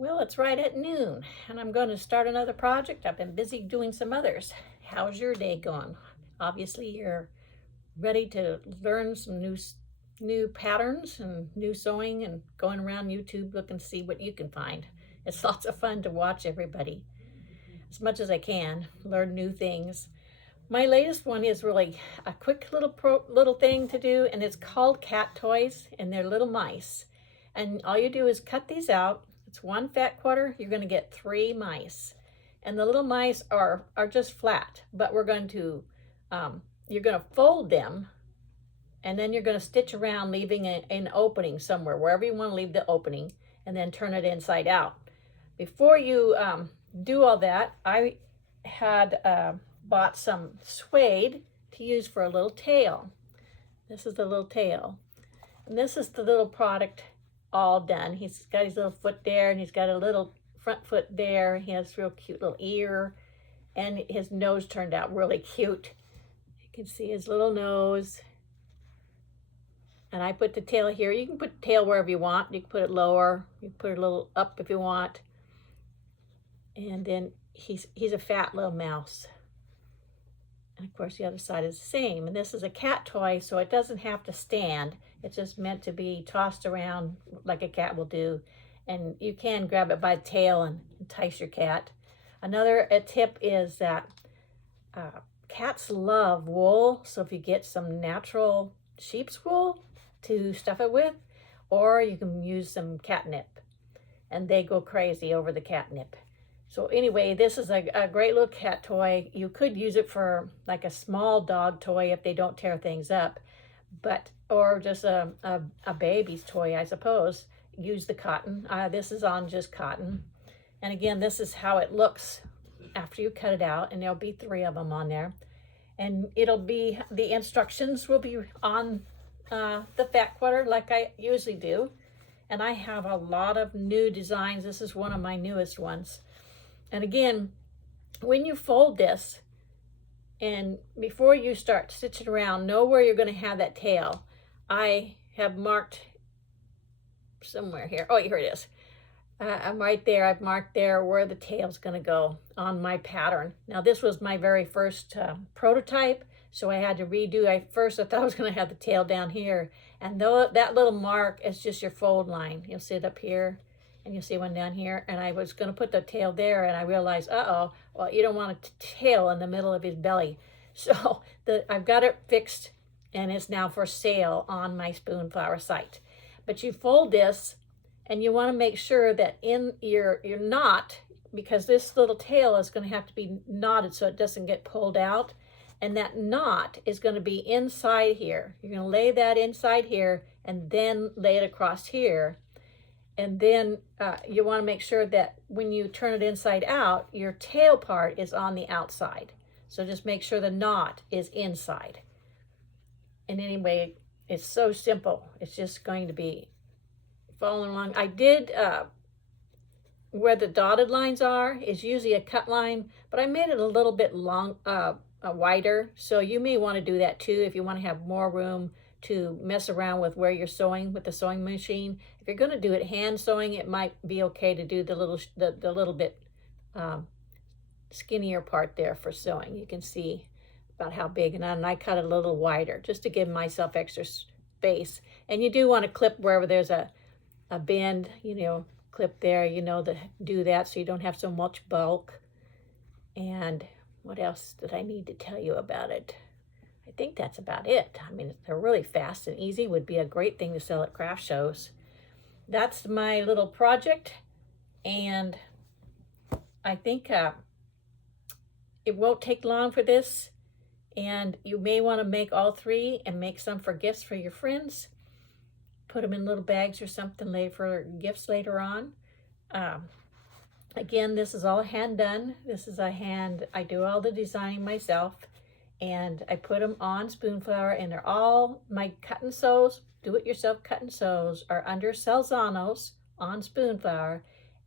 Well, it's right at noon, and I'm going to start another project. I've been busy doing some others. How's your day going? Obviously, you're ready to learn some new patterns and new sewing and going around YouTube looking to see what you can find. It's lots of fun to watch everybody as much as I can, learn new things. My latest one is really a quick little thing to do, and it's called cat toys, and they're little mice. And all you do is cut these out. It's one fat quarter. You're going to get 3 mice, and the little mice are just flat. But we're going to you're going to fold them, and then you're going to stitch around, leaving an opening somewhere, wherever you want to leave the opening, and then turn it inside out. Before you do all that, I had bought some suede to use for a little tail. This is the little tail, and this is the little product all done. He's got his little foot there, and he's got a little front foot there. He has a real cute little ear, and his nose turned out really cute. You can see his little nose. And I put the tail here. You can put the tail wherever you want. You can put it lower. You can put it a little up if you want. And then he's a fat little mouse. And of course the other side is the same. And this is a cat toy, so it doesn't have to stand. It's just meant to be tossed around like a cat will do. And you can grab it by the tail and entice your cat. Another tip is that cats love wool. So if you get some natural sheep's wool to stuff it with, or you can use some catnip, and they go crazy over the catnip. So anyway, this is a great little cat toy. You could use it for like a small dog toy if they don't tear things up, or just a baby's toy, I suppose. Use the cotton. This is on just cotton. And again, this is how it looks after you cut it out, and there'll be 3 of them on there. And the instructions will be on the fat quarter like I usually do. And I have a lot of new designs. This is one of my newest ones. And again, when you fold this, and before you start stitching around, know where you're going to have that tail. I have marked somewhere here. Oh, here it is. I'm right there. I've marked there where the tail's going to go on my pattern. Now, this was my very first prototype, so I had to redo. I thought I was going to have the tail down here, and that little mark is just your fold line. You'll see it up here, and you'll see one down here, and I was going to put the tail there, and I realized, well, you don't want a tail in the middle of his belly. So I've got it fixed, and it's now for sale on my Spoonflower site. But you fold this, and you want to make sure that in your knot, because this little tail is going to have to be knotted so it doesn't get pulled out, and that knot is going to be inside here. You're going to lay that inside here, and then lay it across here. And then you want to make sure that when you turn it inside out, your tail part is on the outside. So just make sure the knot is inside. And anyway, it's so simple. It's just going to be following along. I did, where the dotted lines are is usually a cut line, but I made it a little bit wider. So you may want to do that too if you want to have more room to mess around with where you're sewing with the sewing machine. If you're going to do it hand sewing, it might be okay to do the little bit skinnier part there for sewing. You can see about how big, and I cut it a little wider just to give myself extra space. And you do want to clip wherever there's a bend, clip there, to do that so you don't have so much bulk. And what else did I need to tell you about it? I think that's about it. I mean, they're really fast and easy. Would be a great thing to sell at craft shows. That's my little project, and I think it won't take long for this, and you may want to make all 3 and make some for gifts for your friends. Put them in little bags or something for gifts later on. Again, this is all hand done. I do all the designing myself, and I put them on Spoonflower, and they're all my cut and sews, do-it-yourself cut and sews are under Salzanos on Spoonflower,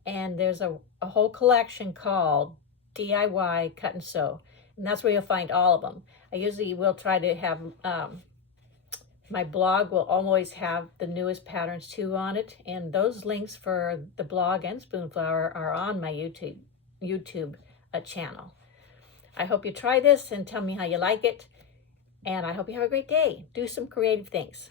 and there's a whole collection called DIY Cut and Sew, and that's where you'll find all of them. I usually will try to have My blog will always have the newest patterns too on it, and those links for the blog and Spoonflower are on my YouTube channel. I hope you try this and tell me how you like it, and I hope you have a great day. Do some creative things.